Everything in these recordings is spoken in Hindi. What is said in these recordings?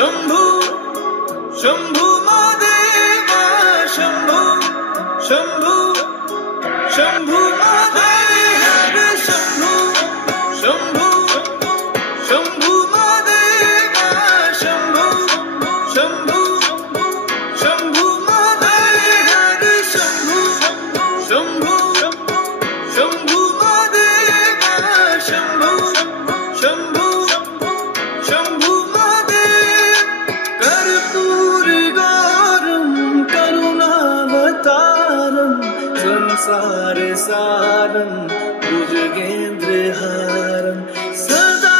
शंभू शंभू महादेव शंभू शंभू शंभू महादेव शंभू शंभू शंभू महादेव शंभू शंभू शंभू महादेव शंभू शंभू शंभू महादेव शंभू शंभू शंभू महादेव कर्पूर गौरम करुणावतारम संसार सारम भुजगेन्द्रहारम सदा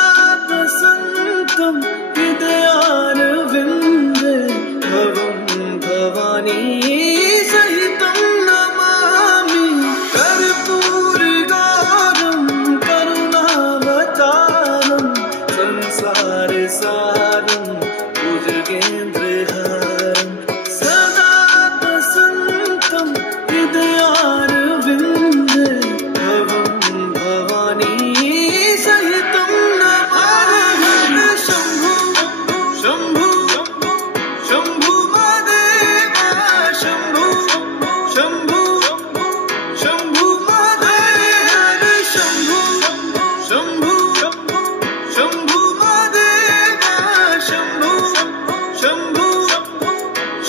वसन्तं हृदयारविन्दे भवं भवानी सहितं नमामि कर्पूर गौरम करुणावतारम संसार सारं भुजगेन्द्रहारं सदा वसन्तं हृदयारविन्दे भवं भवानी सहितं नमामि शंभू शंभू शंभू महादेव शंभू शंभू शंभू महादेव शंभू शंभू शंभू महादेव शंभू शंभू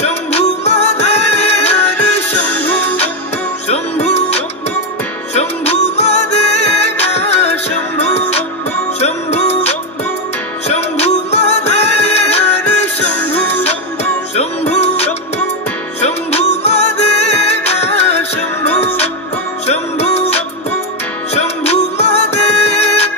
शंभू महादेव शंभू शंभू शंभू महादेव शंभू शंभू शंभू महादेव शंभू शंभू शंभू महादेव शंभू शंभू शंभू महादेव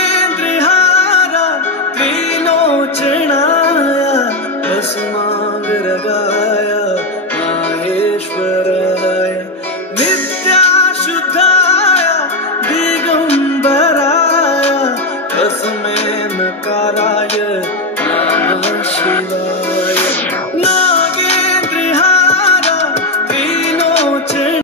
नागेन्द्रहारा त्रिलोचनाय भस्मांगरागाय माहेश्वराय नित्याशुद्धाय दिगंबराय तस्मै नकाराय नमः शिवाय।